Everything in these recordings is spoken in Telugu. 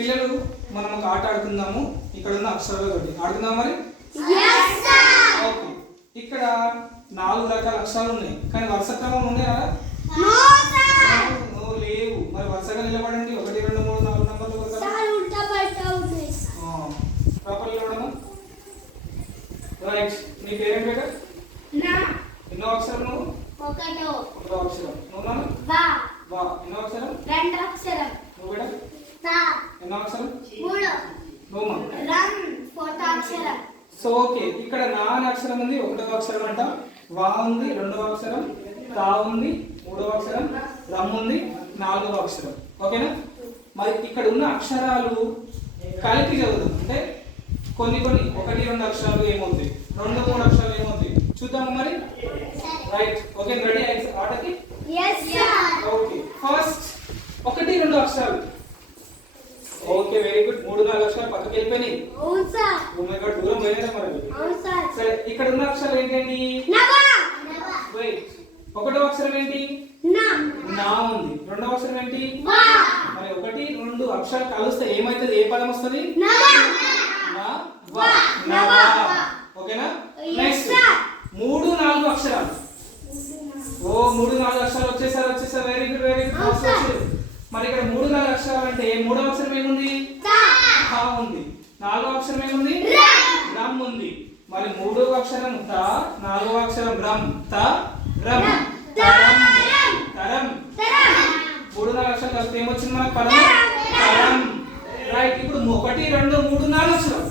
పిల్లలు మనం ఒక ఆట ఆడుకుందాము. ఇక్కడ ఉన్న అక్షరాలు తోటి ఆడుకుందాం మరి. ఓకే, ఇక్కడ 4 రకాల అక్షరాలు ఉన్నాయి కానీ వరుస క్రమం ఉన్నాయా? లేవు. మరి వరుసగా నిలబడండి. 1 2 3 4 నంబర్లు ప్రాపర్ నిలబడము. రైట్. నీ పేరేంటి బేటా? ఎన్నో అక్షరం నువ్వు? ఒకటో అక్షరం. నువ్వు నాన్న? బా. ఎన్నో అక్షరం? రెండో అక్షరం. నువ్వు బేటా? ఎన్నో అక్షరం? నువ్వు ఫోర్త్ అక్షరం. సో ఓకే, ఇక్కడ నా అనే అక్షరం ఉంది, 1వ అక్షరం అంట. వా ఉంది, 2వ అక్షరం. తా ఉంది, 3వ అక్షరం. రమ్ ఉంది, 4వ అక్షరం. ఓకేనా? మరి ఇక్కడ ఉన్న అక్షరాలు కలిపి చదువుతాం. అంటే కొన్ని 1 2 అక్షరాలు ఏమవుతాయి, 2 3 అక్షరాలు ఏమవుతాయి చూద్దాము మరి. రైట్. ఓకే, రెడీ ఆటకి? ఓకే, ఫస్ట్ 1 2 అక్షరాలు. Okay, very good. 3 4 అక్షరాలు పక్కకి వెళ్ళిపోయినాయి. దూరం పోయినా మరి. సరే, ఇక్కడ ఉన్న అక్షరాలు ఏంటండి? వెయిట్. 1వ అక్షరం ఏంటి? నా ఉంది. 2వ అక్షరం ఏంటి? మరి 1 2 అక్షరాలు కలిస్తే ఏమైతుంది? ఏ పదం వస్తుంది? ఓకేనా? నెక్స్ట్ 3 4 అక్షరాలు. ఓ 3 4 అక్షరాలు వచ్చేసారు. Very good, very good. మరి ఇక్కడ 3 4 అక్షరాలు అంటే 3వ అక్షరం ఏముంది? తా ఉంది. 4వ అక్షరం ఏముంది? రమ్ ఉంది. మరి 3వ అక్షరం తా, 4వ అక్షరం రమ్. తా రమ్ తరం. 3 4 అక్షరాలు కలిపితే ఏమొచ్చింది మనకు? పదం తరం. రైట్. ఇప్పుడు 1 2 3 4 అక్షరాలు.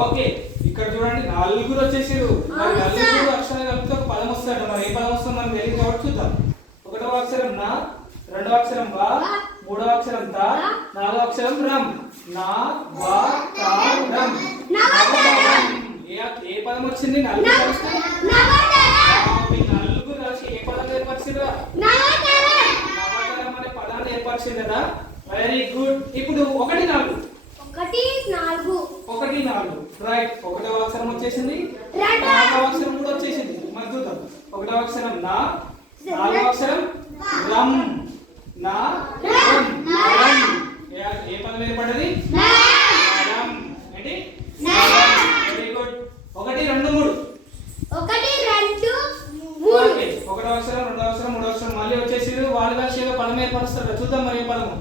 ఓకే, ఇక్కడ చూడండి 4 వచ్చేసారు. మరి 4 అక్షరాలు కలిపితే ఒక పదం వస్తాడు. మరి ఏ పదం వస్తుంది మనకు తెలియదు కాబట్టి చూద్దాం. 1వ అక్షరం నా, 2వ అక్షరం వా, 3వ అక్షరం తా, 4వ అక్షరం రమ్. నా వా తా రమ్. ఏ పదం వచ్చింది? 4 కలిసి ఏ పదం ఏర్పరిచిందా? నవతరం అనే పదాన్ని ఏర్పరిచింది కదా. Very good. ఇప్పుడు 1 4. రైట్. 1వ అక్షరం వచ్చేసింది, 4వ అక్షరం కూడా వచ్చేసింది. మరి చూద్దాం. 1వ అక్షరం నా, 4వ అక్షరం రమ్. నా రమ్. ఏ పదం ఏర్పడ్డది? ఏంటి? Very good. 1 2 3. ఓకే, 1వ అక్షరం, 2వ అక్షరం, 3వ అక్షరం మళ్ళీ వచ్చేసారు. వాళ్ళు కలిసి ఏదో పదం ఏర్పరుస్తారు. చూద్దాం మరి ఏ పదము.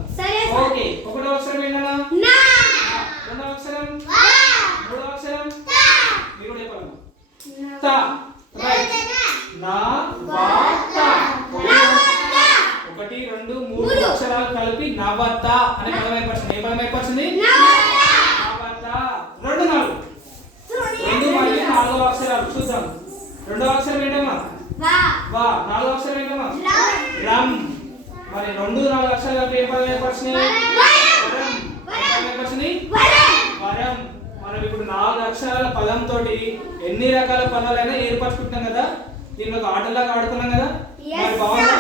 ఓకే, 1వ అక్షరం ఏంటన్నా? 2వ అక్షరం, 3వ అక్షరం. మీరు కూడా ఏ పదము? తా. రైట్. నా వా తా. 1 2 3 అక్షరాలు కలిపి నవత అనే పదం ఏర్పరిచింది. ఏ పదం ఏర్పరిచింది? నవత. 2 4. 2 మరియు 4వ అక్షరాలు చూద్దాం. 2వ అక్షరం ఏంటమ్మా? వా. 4వ అక్షరం ఏంటమ్మా? రమ్. మరి 2 4 అక్షరాలు కలిపి ఏ పదం ఏర్పరిచింది? వరం. మనం ఇప్పుడు 4 అక్షరాల పదంతో ఎన్ని రకాల పదాలైనా ఏర్పరచుకుంటాం కదా. దీన్ని ఒక ఆటలాగా ఆడుకున్నాం కదా. మరి బాగుందా?